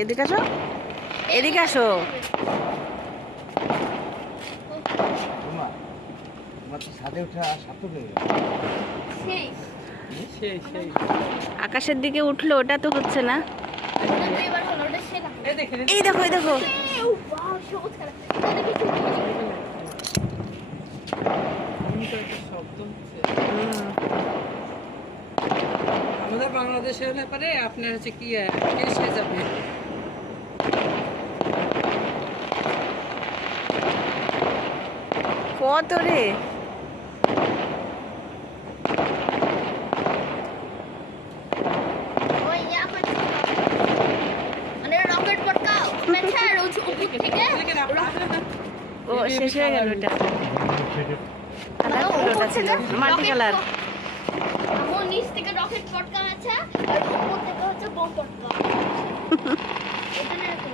এদিকে আসো, এদিকে আসো। আকাশের দিকে উঠলো, ওটা তো হচ্ছে না। এই দেখো, এই দেখো, আমাদের বাংলাদেশে হলে পারে আপনার হচ্ছে কি কেস হয়ে যাবে। কত রে, ও শেষ হয়ে গেল। ওটা কালারফুল, ওটা ছিল মাল্টি কালার। আমার নিচ থেকে রকেট পটকা আছে আর উপর থেকে হচ্ছে বম পটকা। এটা না তো